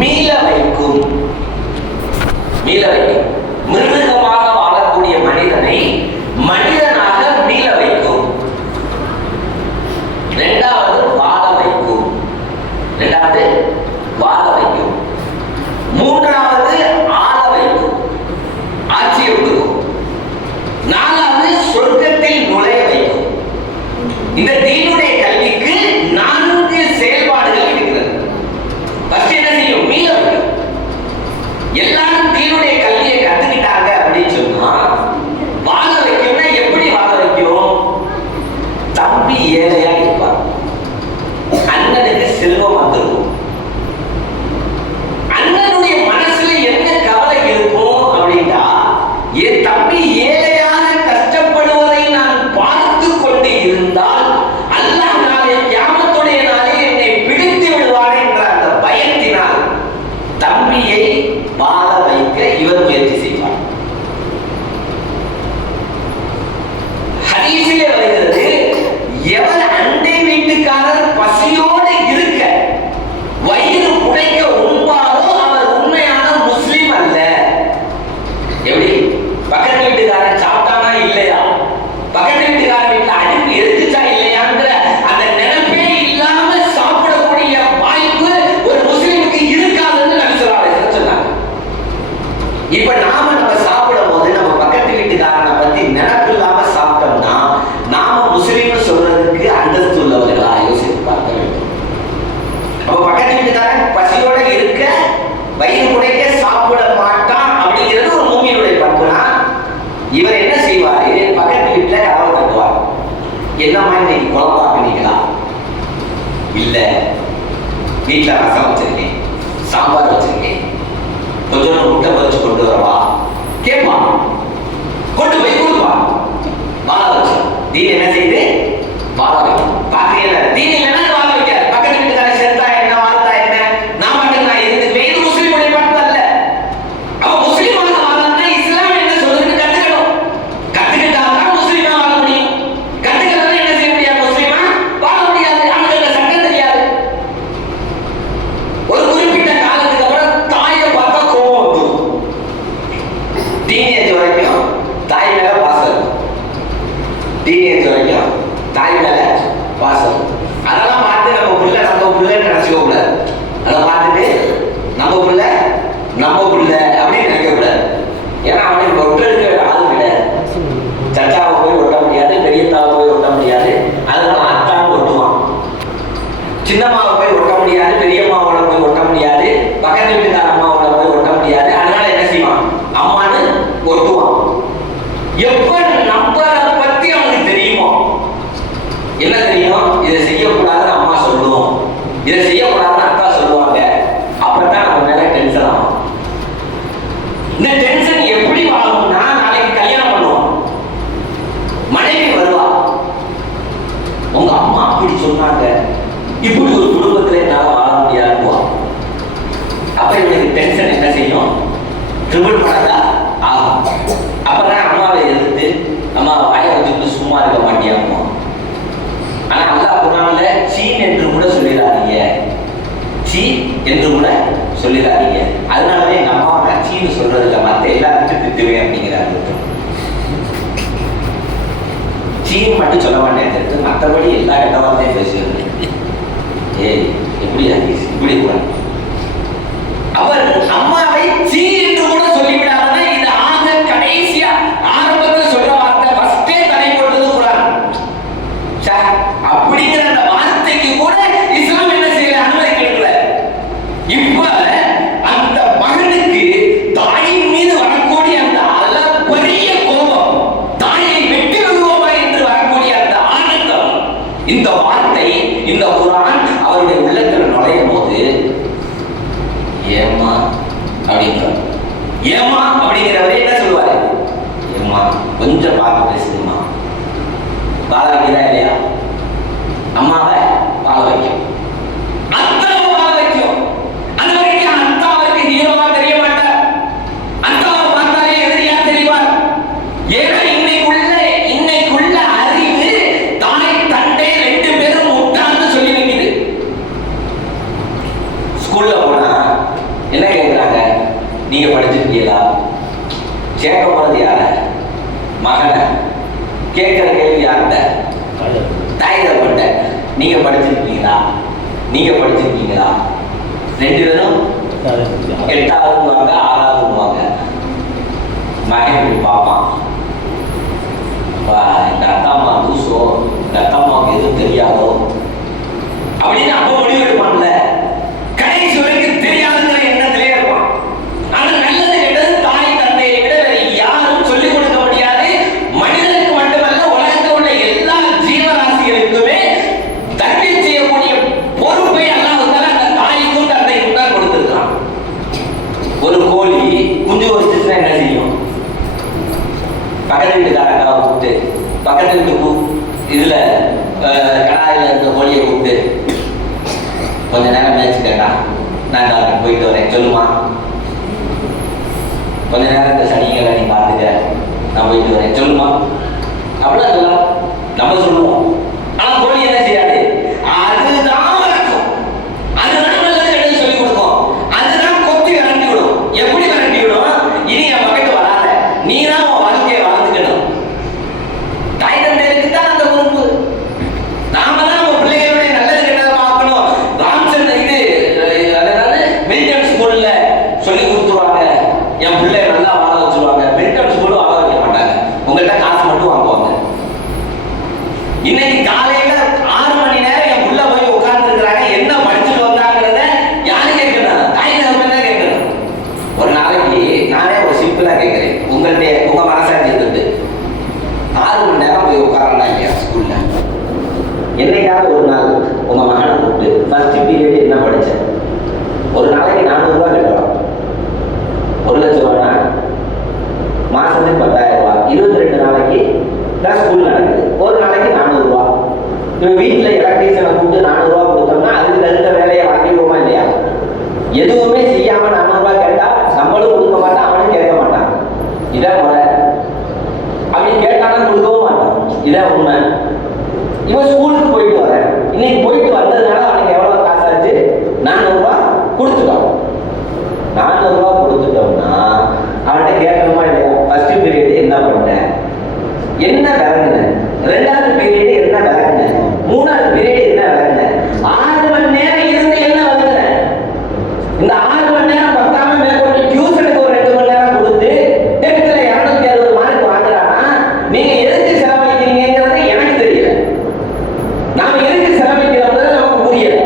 மீள வைக்கும். மீள வைக்கும். மிருகமாக வாழக்கூடிய மனிதனை மனிதனாக மீள வைக்கும். இரண்டாவது வாழ வைக்கும். இரண்டாவது வாழ வைக்கும். மூன்றாவது ஆள வைக்கும், ஆட்சியை கொடுக்கும். நாலாவது சொர்க்கத்தில் நுழைய வைக்கும். இந்த தீனுடைய கல்விக்கு 4 செயல்பாடுகள் இருக்கிறது. ஃபர்ஸ்ட் என்ன செய்யும்? மீள வைக்கும். எல்லாரும் தீனுடைய கல்வியை கத்துக்கிட்டாங்க அப்படின்னு சொன்னா வாழ வைக்கும்னா எப்படி வாழ வைக்கும்? தம்பி ஏழையா இருப்பார், அண்ணனுக்கு செல்வம் வந்துடும். அண்ணனுடைய மனசுல என்ன கவலை இருக்கும் அப்படின்னா, என் தம்பி ஏழையாக கஷ்டப்படுவதை நான் பார்த்து கொண்டு இருந்தால் அல்லாஹ் நாளை கியாமத்துடைய நாளில் என்னை பிடித்து விடுவார் என்ற அந்த பயத்தினால் தம்பியை வாழ வைக்க இவர் முயற்சி செய்வார். ஹதீஸிலே வருகிறது, எவர் அண்டை வீட்டுக்காரர் பசியோடு இருக்க வயிறு புடைக்க உண்பாரோ அவர் உண்மையான முஸ்லிம் அல்ல. எப்படி? பக்கத்து வீட்டுக்காரன் சாப்பிட்டானா இல்லையா, பக்கத்து வீட்டுக்காரன் வீட்டுல அடுப்பு எரிஞ்சுச்சா இல்லையான்ற அந்த நினைப்பே இல்லாம சாப்பிடக்கூடிய வாய்ப்பு ஒரு முஸ்லிமுக்கு இருக்காதுன்னு நபி ஸல்லல்லாஹு அலைஹி வஸல்லம் சொன்னாங்க. இப்ப நம்ம சாப்பிடும் போது நம்ம பக்கத்து வீட்டுக்காரனை பத்தி நினைப்பு இல்லாம சாப்பிட்டோம்னா நாம முஸ்லிம் சொல்றதுக்கு அந்தஸ்து உள்ளவர்களா யோசித்து பார்க்க வேண்டும். அப்ப பக்கத்து வீட்டுக்காரன் பசியோட இருக்க வயிறு புடைக்க சாப்பிட மாட்டான் அப்படிங்கிறது ஒரு மூமியினுடைய பண்புனா, இவர் என்ன செய்வாரு? பக்கத்து வீட்டுல கதவை தட்டுவார். என்னம்மா இன்னைக்கு குழம்பாக்குனீங்களா? இல்ல, வீட்டுல ரசம் வச்சிருக்கேன், சாம்பார் வச்சிருக்கேன், கொஞ்சம் முட்டை பொரிச்சு கொண்டு வரவா கேட்பா. கொண்டு போய் கொடுப்பா. வாழ வச்சு தீன் என்ன செய்யுது? வாழ வைக்கும். பாத்தீங்களா? தீன் இல்லைன்னா வாழ வைக்காது. பக்கத்து வீட்டுக்காரன் சேர்த்தா என்ன, வாழ்த்தா என்ன, நான் மட்டும் நான் இருந்துக்குவேன். இது முஸ்லிமுடைய பண்பு அல்ல. அவ முஸ்லிமாக வாழணும்னா இஸ்லாம் என்ன சொல்லுதுன்னு கத்துக்கணும். கத்துக்கிட்டாதான் முஸ்லிமா வாழ முடியும். கத்துக்கிறதா என்ன செய்ய முடியாது? முஸ்லிமா வாழ முடியாது. அவங்களுக்கு சட்டம் தெரியாது. ஒரு குறிப்பிட்ட காலத்துக்கு அப்புறம் தாயை பார்த்தா கோபம் வந்துடும். டீனேஜ் வரைக்கும் தாய் மேல பாசம். டீனேஜ் வரைக்கும் தாய் மேல பாசம். அதெல்லாம் பார்த்து நம்ம பிள்ளைன்னு நினைச்சுக்க கூடாது. அதை பார்த்துட்டு நம்ம பிள்ளை அப்படின்னு நினைக்க கூடாது. ஏன்னா அவனுக்கு ஒட்டுறதுக்கு ஆள் கிடையாது. சச்சாவை போய் ஒட்ட முடியாது, பெரியத்தாவை போய் ஒட்ட முடியாது. அதனால அத்தாவும் ஒட்டுவான். சின்னம்மாவை போய் ஒட்ட முடியாது, பெரியம்மாவோட போய் ஒட்ட முடியாது, பக்கத்து வீட்டுக்கார அம்மாவோட போய் ஒட்ட முடியாது. அதனால என்ன செய்வான்? அம்மான்னு ஒட்டுவான். எப்ப நம்பரை பத்தி அவனுக்கு தெரியுமோ, என்ன தெரியும்? இதை செய்யக்கூடாதுன்னு அம்மா சொல்லுவோம், இதை செய்யக்கூடாதுன்னு அக்கா சொல்லுவாங்க. அப்பதான் நம்ம மேல டென்ஷன் ஆகும். இந்த டென்ஷன் எப்படி வாங்கும்னா, நாளைக்கு கல்யாணம் பண்ணுவோம், மனைவி வருவா, உங்க அம்மா அப்படி சொன்னாங்க, இப்படி ஒரு குடும்பத்துல என்னால வாழ முடியாதுவா. அப்ப இவனுக்கு டென்ஷன் என்ன செய்யும்? ட்ரிபிள் மடங்கா ஆகும். அப்பதான் அம்மாவை எதிர்த்து அம்மா வாய வச்சுட்டு சும்மா இருக்க மாட்டியாமோ. ஆனா அல்லாஹ் குர்ஆன்ல சீன் என்று கூட சொல்லிடாதீங்க, சீ என்று கூட சொல்லிடாதீங்க. அதனாலவே எங்க அம்மாவை நான் சீன்னு சொல்றது இல்லை, மற்ற எல்லாருக்கும் திட்டுவேன் அப்படிங்கிறாங்க. சீன் மட்டும் சொல்ல மாட்டேன், மற்றபடி எல்லா கெட்ட வார்த்தையும் பேசுகிறது. ஏய் எப்படி இப்படி கூட அவர் அம்மாவை சீ என்று கூட சொல்லிவிடாதுன்னா இது ஆக கடைசியா ஆரம்பத்தில் சொல்ற வார்த்தை ஃபர்ஸ்டே தடை போட்டது குர்ஆன். அப்படிங்கிற அந்த வார்த்தைக்கு கூட இஸ்லாம் என்ன செய்யல? அனுமதி கொடுக்கல. இப்ப அந்த மகனுக்கு தாயின் மீது வரக்கூடிய அந்த அளப்பரிய கோபம், தாயை வெட்டி விடுவோமா என்று வரக்கூடிய அந்த ஆனந்தம், இந்த வார்த்தை, இந்த குர்ஆன் அவருடைய உள்ளத்தில் நுழைய என்ன கேட்குறாங்க? நீங்க படிச்சிருக்கீங்களா? கேட்க போறது யார? மகனை. கேட்கிற கேள்வி யார்கிட்ட? தாய் தகப்பன்ட்ட. நீங்க படிச்சிருக்கீங்களா? நீங்க படிச்சிருக்கீங்களா? ரெண்டு பேரும் 8வது 6வது மகன் இப்படி பார்ப்பான். இந்த அக்கா அம்மா தூசோ, இந்த அக்கா அம்மாவுக்கு எதுவும் தெரியாதோ அப்படின்னு அப்ப முடிவு எடுப்பான்ல. கடைசி வரைக்கும் தெரியாதுங்கிற எண்ணத்திலே இருப்பான். ஆனா நல்லது கெட்டது தாய் தந்தையை விட வேற யாரும் சொல்லிக் கொடுக்க முடியாது. மனிதனுக்கு மட்டுமல்ல, உலகத்தில் உள்ள எல்லா ஜீவராசிகளுக்குமே தன்மை செய்யக்கூடிய பொறுப்பை அல்லாஹ் அந்த தாய்க்கும் தந்தைக்கும் தான் கொடுத்திருக்கான். ஒரு கோழி குஞ்சு வச்சுச்சுன்னா என்ன செய்யும்? பக்கத்து வீட்டுக்காரக்காவை கூப்பிட்டு, பக்கத்து வீட்டு இதுல கடாயில இருந்த கோழியை கூப்பிட்டு, கொஞ்ச நேரம் மேய்ச்சி கேட்டா, நான் டாக்டர் போயிட்டு வரேன் சொல்லுமா. கொஞ்ச நேரம் இந்த சனிகளை நீ பார்த்துக்க, நான் போயிட்டு வரேன் சொல்லுமா. அப்படிலாம் சொல்லலாம், நம்ம சொல்லுவோம். ஆனா கோழி என்ன செய்யாது? அதுதான் வளர்க்கும், அதுதான் நல்லது கெட்டது சொல்லி கொடுக்கும், அதுதான் கொத்தி விரட்டி விடும். எப்படி விரட்டி விடும்? இனி என் பக்கத்து வராத, நீ தான் உன் வாழ்க்கையை வாழ்ந்துக்கணும். தாய் தந்தையருக்கு தான் அந்த பொறுப்பு. நாம தான் நம்ம பிள்ளைகளுடைய நல்லது கெட்டதை பார்க்கணும். ராம்சன் இது அதாவது மிலிட்டன் ஸ்கூல்ல சொல்லி கொடுத்துருவாங்க, என் பிள்ளை நல்லா வாழ வச்சுருவாங்க. மிலிட்டன் ஸ்கூல் வாழ வைக்க மாட்டாங்க, உங்கள்கிட்ட காசு மட்டும் வாங்குவாங்க. இன்னைக்கு காலையில 6 மணி நேரம் என் புள்ள போய் உட்கார்ந்து இருக்கிறாங்க, என்ன படிச்சுட்டு வந்தாங்கிறத யாரு கேட்கணும்? தாய் தகப்பன் தான் கேட்கணும். ஒரு நாளைக்கு நானே ஒரு சிம்பிளா கேட்கிறேன், உங்களுடைய உங்க மனசாட்சி இருந்துட்டு 6 மணி நேரம் போய் உட்காரலாம் இல்லையா ஸ்கூல்ல? என்னைக்காவது ஒரு நாள் உங்க மகனை கூப்பிட்டு ஃபர்ஸ்ட் பீரியட் என்ன படிச்ச? ஒரு நாளைக்கு 400 ரூபாய் கட்டலாம். 1 லட்சம் ரூபாய்னா மாசத்துக்கு 10,000 ரூபாய். 22 நாளைக்கு தான் ஸ்கூல் நடக்குது. ஒரு நாளைக்கு 400 ரூபாய். இப்போ வீட்டில் எலக்ட்ரீஷியனை கூப்பிட்டு 400 ரூபாய் கொடுத்தோம்னா அதுக்கு தகுந்த வேலையை வாங்கிடுவோமா இல்லையா? எதுவுமே செய்யாம 400 ரூபாய் கேட்டா நம்மளும் கொடுக்க மாட்டான், அவனும் கேட்க மாட்டான். இதான் முறை. அப்படி கேட்டாலும் கொடுக்கவும் மாட்டான். இதான் உண்மை. இவன் ஸ்கூலுக்கு போயிட்டு வரேன், இன்னைக்கு போயிட்டு வந்ததுனால அவனுக்கு எவ்வளவு காசு ஆச்சு? 400 ரூபாய் கொடுத்துட்டோம். 400 ரூபாய் கொடுத்துட்டோம்னா அவன்கிட்ட கேட்கணுமா இல்லையா? ஃபர்ஸ்ட் பீரியட் என்ன பண்ண, என்ன விளங்குன, 2வது பீரியட் என்ன விளங்குன, 3வது பீரியட் என்ன விளங்குன, 6 மணி நேரம் இருந்து என்ன விளங்குன? இந்த 6 மணி நேரம் பத்தாம மேற்கொண்டு டியூஷனுக்கு ஒரு 2 மணி நேரம் கொடுத்து 10th 260 மார்க் வாங்குறானா, நீங்க எதுக்கு செலவழிக்கிறீங்கிறது எனக்கு தெரியல. நாம எதுக்கு செலவழிக்கிறோம்ன்றது நமக்கு புரியல.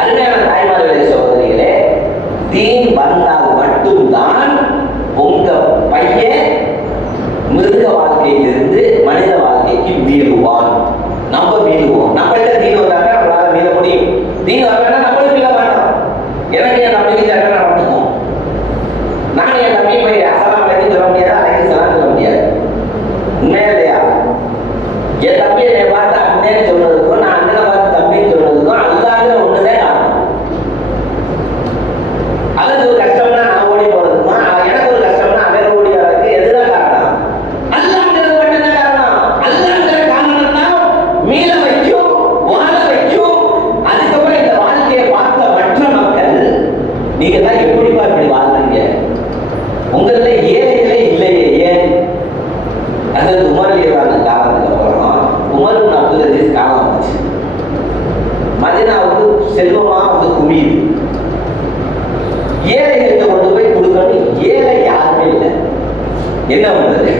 அருமையான தாய்மார்களே, சகோதரிகளே, தீன் வந்தால் மட்டும்தான் உங்க பையன் மிருக வாழ்க்கையிலிருந்து மனித வாழ்க்கைக்கு மீறுவான். நம்ம மீறுவோம். நம்மள்கிட்ட தீன் வந்தாக்க நம்மளால மீற முடியும். தீன் வரலன்னா நம்மளும் மீற மாட்டோம். எனக்கு என் தம்பிக்கு சட்டை நடத்துவோம். நான் என் தம்பி போய் அசலாம் அழைக்கும் சொல்ல முடியாது, அழைக்கும் சலாம் சொல்ல முடியாது. உண்மையா இல்லையா? என் தம்பி என்னை பார்த்து அண்ணேன்னு சொல்றதுக்கும் நான் அண்ணனை பார்த்து தம்பின்னு சொல்றதுக்கும் அல்லாங்கிற ஒண்ணுதான் காரணம். அல்லது ஒரு கஷ்டம்னா நான் ஓடி போறதுக்குமா, எனக்கு ஒரு கஷ்டம்னா அவன் ஓடி வர்றதுக்கு எதுதான் காரணம்? அல்லாங்கிறது மட்டும்தான் காரணம். அல்லாங்கிற காரணம் தான் மீள வைக்கும், வாழ வைக்கும். அதுக்கப்புறம் இந்த வாழ்க்கையை பார்த்த மற்ற மக்கள், நீங்க தான் எப்படிப்பா இப்படி வாழ்றீங்க, உங்கள ஏழைகளே இல்லையே ஏன்? அது உமர் இருக்காங்க காலத்துக்கு அப்புறம் உமர் இப்னு அப்துல் அஜீஸ் காலம் வந்துச்சு. மதீனாவுக்கு செல்வமா வந்து குமியுது. ஏழைகிட்ட கொண்டு போய் கொடுக்கணும், ஏழை யாருமே இல்லை. என்ன பண்றது?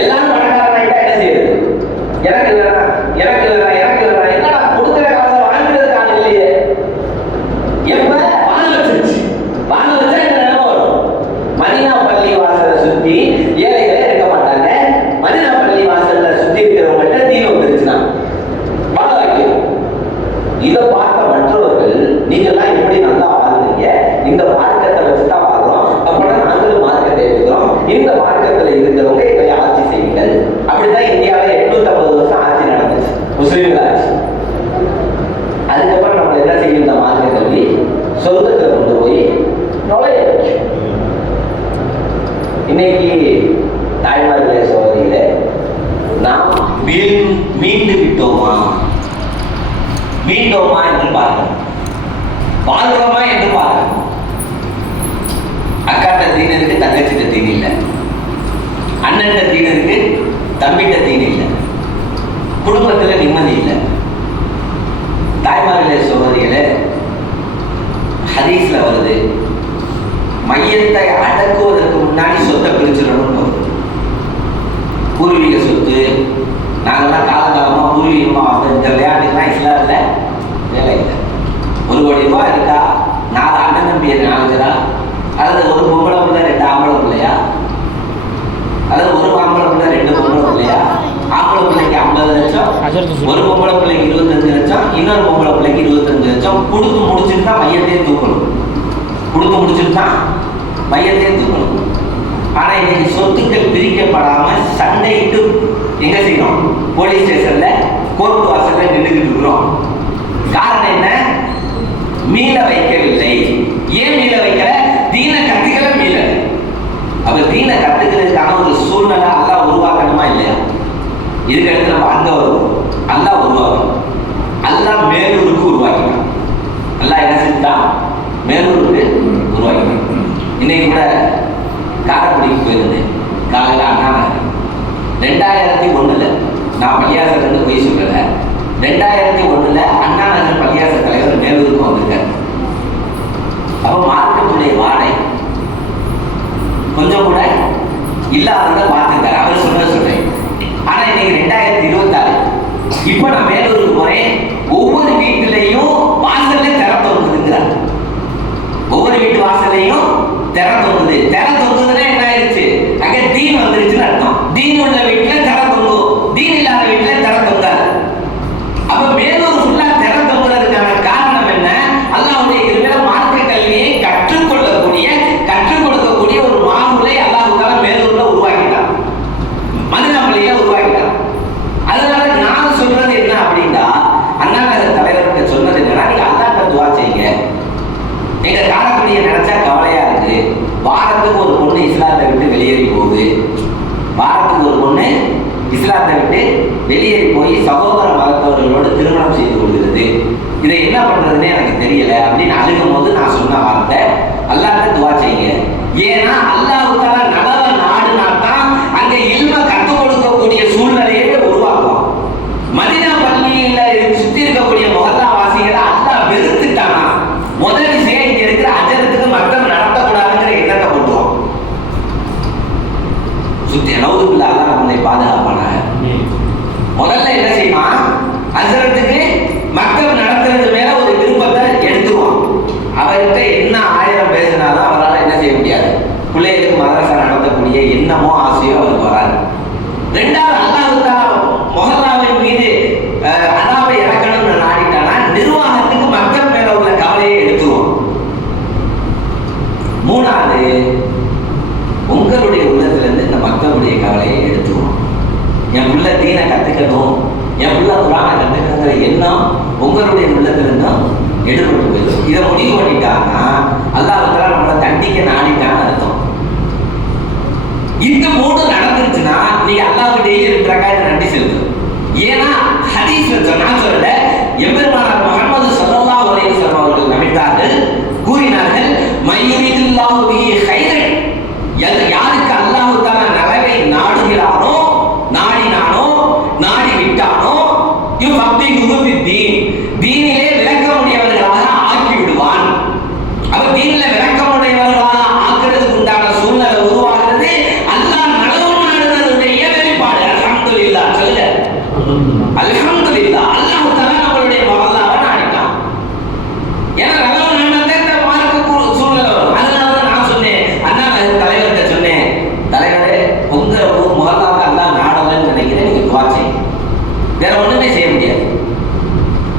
எல்லாரும் பணக்காரனாயிட்டா என்ன செய்யறது? எனக்கு இல்லைனா எனக்கு இல்லைனா எனக்கு இல்லைனா என்னடா கொடுக்குற காசை வாங்குறதுக்கு ஆள் இல்லையே. எப்ப வாழ வச்சிருச்சு, வாழ வச்சா இந்த நிலைமை வரும். மதீனா பள்ளி வாசலை சுத்தி ஏழைகளே இருக்க மாட்டாங்க. மதீனா பள்ளி வாசல்ல சுத்தி இருக்கிறவங்கள்ட்ட தீன் வந்துருச்சுன்னா வாழ வைக்கும். இதை பார்த்த மற்றவர்கள், நீங்க எல்லாம் எப்படி நல்லா வாழ்ந்தீங்க, இந்த மார்க்கத்தை வச்சுதான் வாழ்றோம், அப்படின்னா நாங்களும் மார்க்கத்தை எடுக்கிறோம், இந்த மார்க்கத்துல இருக்கிறவங்க எங்களை ஆட்சி செய்யுங்கள். அப்படித்தான் இந்தியாவில 850 வருஷம் ஆட்சி நடந்துச்சு, முஸ்லிம்கள் ஆட்சி. அதுக்கப்புறம் நம்ம என்ன செய்யும்? இந்த மார்க்க கல்வி சொர்க்கத்துல கொண்டு போய் நுழைய வைக்கும். இன்னைக்கு தாய்மார்களே, சோதரிகளே, நாம் மீண்டு விட்டோமா, மீண்டோமா என்று பார்க்கணும், வாழ்கிறோமா என்று பார்க்கணும். தீன் இருக்கு, தங்கச்சிட்ட தீன் இல்லை. அண்ணன்கிட்ட தீன் இருக்கு, தம்பிட்ட தீன் இல்லை. குடும்பத்துல நிம்மதி இல்லை. தாய்மார்களே சோதரிகளே, ஹதீஸ்ல வருது, மையத்தை அடக்குவதற்கு முன்னாடி சொத்தை பிரிச்சிடணும்னு வருது. பூர்வீக சொத்து, நாங்கெல்லாம் காலகாலமா பூர்வீகமா வந்து இந்த விளையாட்டுலாம் இஸ்லாத்துல வேலை இல்லை. 1 கோடி ரூபாய் இருக்கா, 4 அண்ணன் தம்பி 4 பேரா, அல்லது ஒரு பொம்பளை பிள்ளை 2 ஆம்பளை பிள்ளையா, அல்லது ஒரு ஆம்பளை பிள்ளை 2 பொம்பளை பிள்ளையா, ஆம்பளை பிள்ளைக்கு 50 லட்சம், ஒரு பொம்பளை பிள்ளைக்கு 25 லட்சம், இன்னொரு பொம்பளை பிள்ளைக்கு 25 லட்சம் கொடுத்து முடிச்சுட்டு தான் மையத்தையே தூக்கணும். கொடுத்து முடிச்சுட்டு தான் மையத்தையே தூக்கணும். ஆனா இன்னைக்கு சொத்துக்கள் பிரிக்கப்படாம சண்டையிட்டு எங்க செய்யணும்? போலீஸ் ஸ்டேஷன்ல, கோர்ட் வாசல்ல நின்றுகிட்டு இருக்கிறோம். காரணம் என்ன? மீள வைக்கவில்லை. ஏன் மீள வைக்கல? தீன கத்துக்களை மீள. அப்ப தீன கத்துக்கிறதுக்கான ஒரு சூழ்நிலை அல்லாஹ் உருவாக்கணுமா இல்லையா? இதுக்கடுத்து நம்ம அங்க வருவோம். அல்லாஹ் உருவாக்கணும். அல்லாஹ் மேலூருக்கு உருவாக்கினான். அல்லாஹ் என்ன செஞ்சான்? மேலூருக்கு உருவாக்கினான். இன்னைக்கு கூட காரைக்குடிக்கு போயிருந்தேன். காலையில் அண்ணா நகர் 2001 நான் பள்ளியாசத்துலேருந்து போய் சொல்லலை. 2001 அண்ணா நகர் பள்ளியாச தலைவர் மேலூருக்கு வந்திருக்கார். அப்போ மார்க்கெட்டுடைய வாடகை கொஞ்சம் கூட இல்லாததை பார்த்துருக்காரு. அவர் சொல்றேன். ஆனா இன்னைக்கு 2026 இப்போ நான் மேலூருக்கு போறேன். ஒவ்வொரு வீட்டிலையும் வாசல்ல திற தொங்குதுங்கிறார். ஒவ்வொரு வீட்டு வாசலையும் திற தொங்குது. திற தொங்குதுன்னா என்ன ஆயிடுச்சு? அங்க தீன் வந்துருச்சுன்னு அர்த்தம். தீன் உள்ள வீட்டுல திற தொங்கும், தீன் இல்லாத வீட்டுல திற தொங்காது. அப்ப மேலூர் ஃபுல்லா திற தொங்குறதுக்கான காரணம் என்ன? அல்லாஹ்வுடைய கிருபையில மார்க்க கல்வியை கற்றுக் கொடுக்கக்கூடிய ஒரு மாஹூலை அல்லாஹ் தஆலா மேலூர்ல உருவாக்கிட்டான். மதினாப்பள்ளியில உருவாக்கிட்டான். அதனால நான் சொல்றது என்ன அப்படின்னா, அண்ணா நகர் தலைவர்கிட்ட சொன்னது என்னன்னா, நீங்க அல்லாஹ்ட்ட துஆ செய்யுங்க. எங்க காரைக்குடியை நினைச்சா கவலையா இருக்கு. வாரத்துக்கு ஒரு பொண்ணு இஸ்லாத்தை விட்டு வெளியேறி போகுது. வாரத்துக்கு ஒரு பொண்ணு இஸ்லாத்தை விட்டு வெளியேறி போய் சகோதர மதத்தவர்களோடு திருமணம் செய்து கொள்கிறது. இதை என்ன பண்றதுன்னு எனக்கு தெரியல அப்படின்னு அழுகும் போது நான் சொன்ன வார்த்தை, அல்லாஹ்ட்ட துஆ செய்யுங்க. ஏன்னா அல்லாஹ் தஆலா நலவ நாடுனா தான் அங்க இல்ம கற்றுக் கொடுக்கக்கூடிய சூழ்நிலையை உருவாக்குவான். மதீனா பள்ளியில சுத்தி இருக்கக்கூடிய முஹல்லா வாசிகளை அல்லாஹ் வெறுத்துட்டானா, முதல் விஷயம் இங்க இருக்கிற அஜரத்துக்கு மக்கள் நடத்தக்கூடாதுங்கிற எண்ணத்தை போட்டுவோம். சுத்தி நவுதுபில்லா அல்லாஹ் நம்மளை பாதுகாப்பான. முதல்ல என்ன செய்வான்? அஜரத்துக்கு மக்கள் நடத்துறது மேல ஒரு விருப்பத்தை எடுத்துருவான். அவர்கிட்ட என்ன 1000 பேசினாலும் அவரால் என்ன செய்ய முடியாது. பிள்ளைகளுக்கு மதரசா நடத்தக்கூடிய எண்ணமோ ஆசையோ அவருக்கு வராது. 2வது அல்லாஹ் தஆலா முஹல்லாவின் மீது அதாபை இறக்கணும்னு நாடிட்டானா நிர்வாகத்துக்கு மக்கள் மேல உள்ள கவலையை எடுத்துருவோம். 3வது உங்களுடைய உள்ளத்துல இருந்து இந்த மக்களுடைய கவலையை எடுத்துருவோம். என் பிள்ளை தீனை கத்துக்கணும், என் பிள்ளை குரானை கத்துக்கணுங்கிற எண்ணம் உங்களுடைய உள்ளத்துல இருந்தும் எடுபட்டு போயிடும். இதை முடிவு பண்ணிட்டாங்கன்னா அல்லாஹ் தஆலா நம்மளை தண்டிக்க நாடிட்டான்னு அர்த்தம். இந்த 3 நடந்துருச்சுன்னா நீங்க அல்லாஹ்வுக்கு டெய்லி 2 ரக்காத் நன்றி செலுத்தணும். ஏன்னா ஹதீஸ்ல நான் சொல்லல, எம்பெருமானார் முஹம்மது ஸல்லல்லாஹு அலைஹி வஸல்லம் அவர்கள் நபித்தார்கள் கூறினார்கள், மய்யுரிதுல்லாஹு பிஹி கைரன், யாருக்கு அல்லாஹ் தஆலா நலவை நாடுகிறானோ, நாடினானோ, நாடி விட்டானோ, யுஃபக்ஹுஹு ஃபித்தீன், தீனிலே விளக்கமுடையவர்களாக ஆக்கி விடுவான். அப்ப தீனில விளக்கமுடையவர்களாக ஆக்குறதுக்கு உண்டான சூழ்நிலை உருவாகிறது. அல்லாஹ் நலவு நாடுவதுடைய வெளிப்பாடு. அல்ஹம்துலில்லாஹ் சொல்லுங்க. அல்ஹம்துலில்லாஹ். அல்லாஹ் தஆலா நம்மளுடைய மகளாவை நாடிட்டான். ஏன்னா நலவு நாடுனதே இந்த மார்க்க சூழ்நிலை வரும். அதனால நான் சொன்னேன், அண்ணா தலைவர்கிட்ட சொன்னேன், தலைவரே உங்க மகளாவை அல்லாஹ் நாடலன்னு நினைக்கிறேன், நீங்க துஆ செய்யுங்க. வேற ஒண்ணுமே செய்ய முடியாது.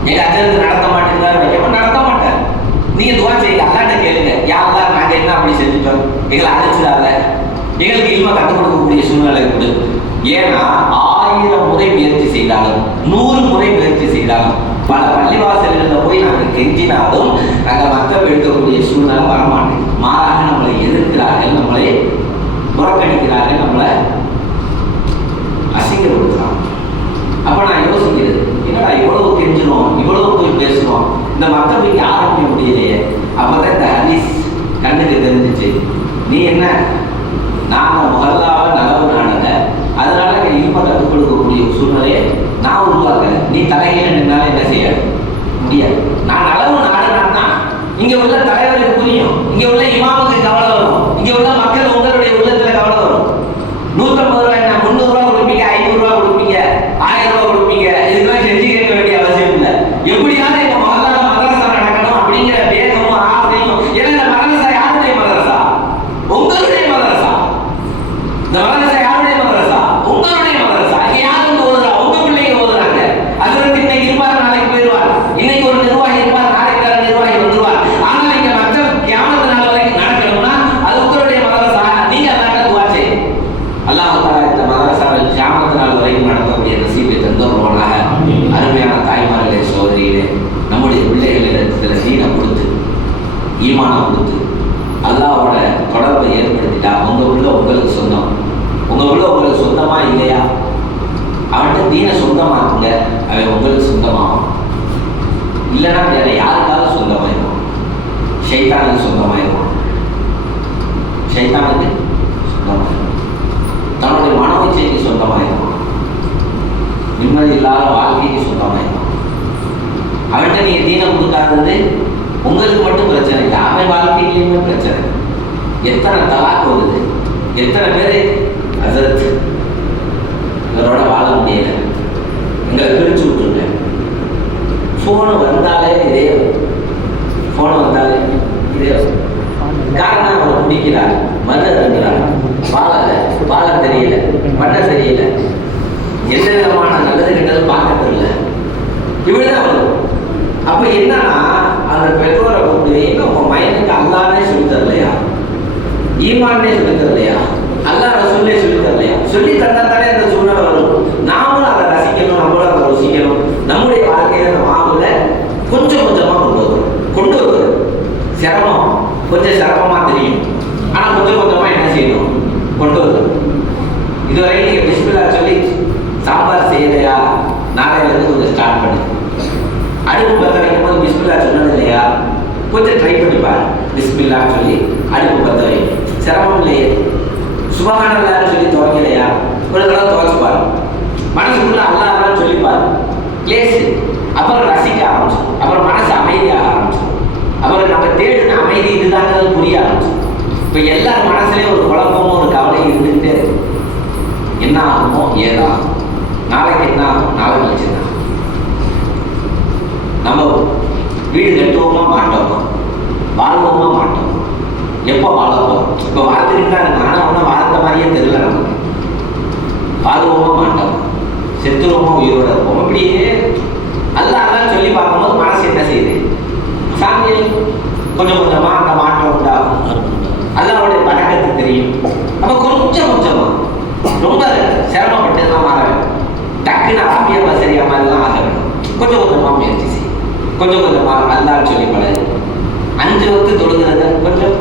எங்க அஜரத்து நடத்த மாட்டேங்கிறாரு, வைக்காம நடத்த மாட்டார். நீங்க துஆ செய்யுங்க, அல்லாஹ்ட்ட கேளுங்க, யா அல்லாஹ் நாங்க என்ன அப்படி செஞ்சுட்டோம், எங்களை அழைச்சிடாத, எங்களுக்கு இல்ம கற்றுக் கொடுக்கக்கூடிய சூழ்நிலை கொடு. ஏன்னா 1000 முறை முயற்சி செய்தாலும் 100 முறை முயற்சி செய்தாலும் பல பள்ளிவாசல்களில் போய் நாங்கள் கெஞ்சினாலும் நாங்கள் மக்கள் எடுக்கக்கூடிய சூழ்நிலை வரமாட்டேன். மாறாக நம்மளை எதிர்க்கிறார்கள், நம்மளை புறக்கணிக்கிறார்கள், நம்மளை அசிங்கப்படுத்துறாங்க. அப்ப நான் யோசிக்கிறது, என்னடா இவ்வளவு கெஞ்சிரும், இவ்வளவு போய் பேசுறோம், இந்த மக்கள் போய் ஆரம்பிக்க முடியலையே. அப்பதான் இந்த ஹதீஸ் கண்ணுக்கு தெரிஞ்சிச்சு. நீ என்ன நான் முகல்லாவ நலவு நாடல, அதனால இல்ம கற்றுக் கொடுக்கக்கூடிய சூழ்நிலையை நான் உருவாக்கல. நீ தலைகீழ நின்னால என்ன செய்ய முடியாது. நான் நலவு நாடுனா தான் இங்க உள்ள தலைவருக்கு புரியும், இங்க உள்ள இமாமுக்கு கவலை வரும், இங்க உள்ள மக்கள் உங்களுடைய உள்ளத்துல கவலை வரும். 150 ரூபாய் என்ன 300 ரூபாய் கொடுப்பீங்க, 500 ரூபாய் கொடுப்பீங்க, 1000 ரூபாய் கொடுப்பீங்க, இதுக்கெல்லாம் செஞ்சு கேட்க வேண்டிய அவசியம் இல்லை. எப்படியாவது எங்க மகளால மதரசா நடக்கணும் அப்படிங்கிற வேகமும் ஆசையும். ஏன்னா இந்த மதரசா யாருடைய மதரசா? உங்களுடைய மதரசா. இந்த மதரசா யாருடைய மதரசா? உங்களுடைய மதரசா. இங்க யாரு வந்து ஓதுறா? உங்க பிள்ளைங்க ஓதுறாங்க. அதுக்கு இன்னைக்கு இருப்பார், நாளைக்கு போயிடுவார். இன்னைக்கு ஒரு நிர்வாகி இருப்பார், நாளைக்கு வேற நிர்வாகி வந்துருவார். ஆனால் இங்க மக்கள் கியாமத் நாள் வரைக்கும் நடக்கணும்னா அது உங்களுடைய மதரசா. நீங்க அல்லாஹ்ட்ட துஆ செய்யுங்க. அல்லாஹ் தஆலா இந்த மதரசாவை கியாமத் நாள் வரைக்கும் நடத்தக்கூடிய நசீபை தந்தருவானாக. அருமையான தாய்மார்களே, சோதரிகளே, நம்முடைய பிள்ளைகளிடத்துல தீனை கொடுத்து ஈமானை கொடுத்து அல்லாஹ்வோட தொடர்பை ஏற்படுத்திட்டா உங்க உள்ள உங்களுக்கு சொந்தம். உங்க உள்ள உங்களுக்கு சொந்தமா இல்லையா? அவன்கிட்ட தீனை சொந்தமாக்குங்க, அவன் உங்களுக்கு சொந்தமாகும். இல்லைன்னா வேற யாருக்காவது சொந்தமாயிருக்கும். ஷைத்தானுக்கு சொந்தமாயிருக்கும். ஷைத்தானுக்கு சொந்தமாயிருக்கும். தன்னுடைய மன இச்சைக்கு சொந்தமாயிருக்கும். நிம்மதி இல்லாத வாழ்க்கைக்கு சொந்தமாயிருக்கும். அவன்கிட்ட நீங்க தீனை கொடுக்காதது உங்களுக்கு மட்டும் பிரச்சனை இல்லை, அவன் வாழ்க்கையிலுமே பிரச்சனை. எத்தனை தலாக் வருது, எத்தனை பேர் அசரத் இவரோட வாழ முடியல, எங்களை பிரிச்சு விட்டுருங்க. ஃபோனு வந்தாலே இதே, ஃபோனு வந்தாலே இதே காரணம் அவரை பிடிக்கிறார், மது அருந்துறார், வாழ தெரியல, பண்ண தெரியல, எந்த விதமான நல்லது கெட்டது பார்க்க தெரியல, இப்படிதான் வரும். அப்ப என்னன்னா அந்த பெற்றோரை கூப்பிட்டு இன்னும் உங்க மைனுக்கு அல்லாஹ்னே சொல்லி தரலையா, ஈமானே சொல்லி தரலையா, அல்லாஹ் ரசூலே சொல்லி தரலையா? சொல்லி தந்தா தானே அந்த சூழ்நிலை வரும். நாமளும் அதை ரசிக்கணும், நம்மளும் அதை ருசிக்கணும். நம்முடைய வாழ்க்கையில அந்த மாவுல கொஞ்சம் கொஞ்சமா கொண்டு வருது. சிரமம் கொஞ்சம் சிரமமா தெரியும், ஆனா கொஞ்சம் கொஞ்சமா என்ன செய்யணும், கொண்டு வருது. இதுவரை நீங்க பிஸ்மில்லா சொல்லி சாம்பார் செய்யலையா, நாளையில இருந்து கொஞ்சம் ஸ்டார்ட் பண்ணு. அடுப்பு பற்ற வைக்கும் போது பிஸ்மில்லா சொன்னது இல்லையா, கொஞ்சம் ட்ரை பண்ணிப்பார். பிஸ்மில்லா சொல்லி அடுப்பு பற்ற வை, சிரமம் இல்லையே. சுபஹானல்லாஹ்னு சொல்லி துவைக்கலையா, ஒரு தடவை துவைச்சுப்பார். மனசுக்குள்ள அல்லாஹ்னு சொல்லிப்பார், லேசு. அப்புறம் ரசிக்க ஆரம்பிச்சோம், அப்புறம் மனசு அமைதியாக ஆரம்பிச்சோம், அப்புறம் நம்ம தேடின அமைதி இதுதாங்கிறது புரிய ஆரம்பிச்சோம். இப்போ எல்லார் மனசுலேயும் ஒரு குழப்பமும் ஒரு கவலையும் இருந்துகிட்டே இருக்கு. என்ன ஆகுமோ ஏதாகும், நாளைக்கு என்ன ஆகும், நாளை கழிச்சு தான் நம்ம வீடு கட்டுவோமா மாட்டோமா, வாழ்வோமா மாட்டோமா, எப்போ வாழப்போம். இப்போ வாழ்ந்துருக்காங்க, ஆனால் ஒன்றும் வாழ்ந்த மாதிரியே தெரியல நமக்கு. வாழ்வோமா மாட்டோம், செத்துருவோமா உயிரோட இருப்போம். இப்படியே அல்லாஹ் சொல்லி பார்க்கும்போது மனசு என்ன செய்யுது, சாமி கொஞ்சம் கொஞ்சமா அந்த மாற்றம் உண்டாகும். அல்லாஹ்வுடைய பழக்கத்து தெரியும். அப்போ கொஞ்சம் கொஞ்சமா ரொம்ப சிரமப்பட்டு தான் மாற வேண்டும். டக்குன்னு ஆபியா பசரியா மாதிரிலாம் ஆக வேண்டும். கொஞ்சம் கொஞ்சமா முயற்சி செய்யும், கொஞ்சம் கொஞ்சமா அல்லாஹ் சொல்லி பழகு. 5 வக்து தொழுகிறத கொஞ்சம்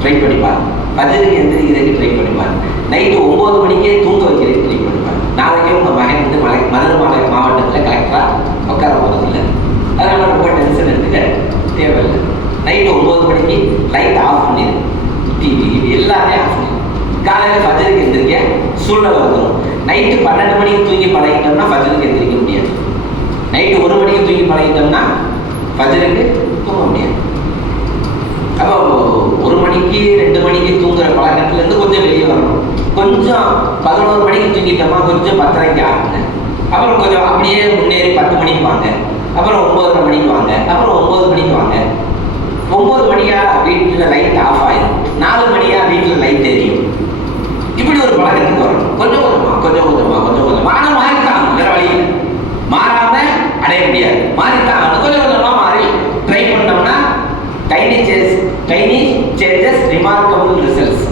ட்ரை பண்ணிப்பார். பஜருக்கு எந்திரிக்கிறதுக்கு ட்ரை பண்ணிப்பார். நைட்டு 9 மணிக்கே தூங்க வைக்கிறதுக்கு ட்ரை பண்ணிப்பார். நாளைக்கே உங்கள் மகன் வந்து மதுரை மாவட்டத்தில் கலெக்டராக உட்கார போகிறதில்லை, அதனால ரொம்ப டென்ஷன் எடுத்துக்க தேவையில்லை. நைட்டு 9 மணிக்கு லைட் ஆஃப் பண்ணிடு, டிவி எல்லாமே ஆஃப் பண்ணிடு. காலையில் பஜருக்கு எந்திரிக்க சூழ்நிலை வந்துடும். நைட்டு 12 மணிக்கு தூங்கி பழகிட்டோம்னா பஜருக்கு எந்திரிக்க முடியாது. நைட்டு 1 மணிக்கு தூங்கி பழகிட்டோம்னா பஜருக்கு தூங்க முடியாது. அப்போ 1 மணிக்கு 2 மணிக்கு தூங்குற பழக்கத்துலேருந்து கொஞ்சம் வெளியே வரணும். கொஞ்சம் 11 மணிக்கு தூங்கிட்டோமா கொஞ்சம் 10:30க்கு ஆகுங்க. அப்புறம் கொஞ்சம் அப்படியே முன்னேறி 10 மணிக்கு வாங்க, அப்புறம் 9:30 மணிக்கு வாங்க, அப்புறம் 9 மணிக்கு வாங்க. 9 மணியா வீட்டில் லைட் ஆஃப் ஆயிடும், 4 மணியா வீட்டில் லைட் எரியும். இப்படி ஒரு பழக்கத்துக்கு வரணும். கொஞ்சம் கொஞ்சமா கொஞ்சம் கொஞ்சமா கொஞ்சம் கொஞ்சமா. ஆனால் மாறித்தான், வேற வழியில் மாறாம அடைய முடியாது. மாறித்தான் கொஞ்சம் கொஞ்சமா மாறி ட்ரை பண்ணோம்னா tiny changes remarkable results.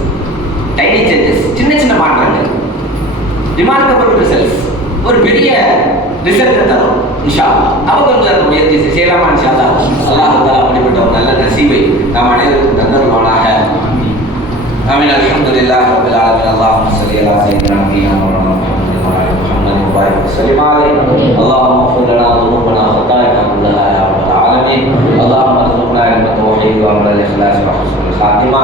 Tiny changes, சின்ன சின்ன மாற்றங்கள், ரிமார்க்கபிள் ரிசல்ட்ஸ், ஒரு பெரிய ரிசல்ட்டை தரும் இன்ஷா அல்லாஹ். அவ கொஞ்சம் முயற்சி செய்யலாமா இன்ஷா அல்லாஹ். அல்லாஹ் தஆலா அப்படிப்பட்ட ஒரு நல்ல நசீபை நாம் அனைவருக்கும் தந்தருவானாக. ஆமீன். அல்ஹம்துலில்லாஹி ரப்பில் ஆலமீன். அல்லாஹும்ம ஸல்லி அலா ஸய்யிதினா முஹம்மதின் வ அலா முஹம்மதின் வ பாரிக் வஸல்லிம் அலைஹி. அல்லாஹும்ம ஃபிர் லனா ذنوبنا وخطايانا كلها يا رب العالمين. اللهم ارزقنا وارزقنا علم التوحيد وعمل الاخلاص وحسن الخاتمه.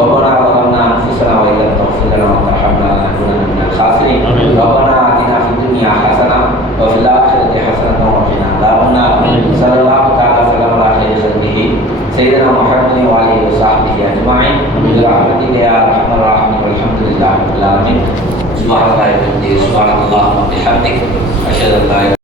ربنا ظلمنا انفسنا وان لم تغفر لنا وترحمنا لنكونن من الخاسرين. ربنا اتنا في الدنيا حسنه وفي الاخره حسنه وقنا عذاب النار. صلى الله تعالى وسلم على خير خلقه سيدنا محمد وعلى اله وصحبه اجمعين برحمتك يا ارحم الراحمين والحمد لله رب العالمين. سبحان الله وبحمده سبحان الله وبحمدك اشهد ان لا اله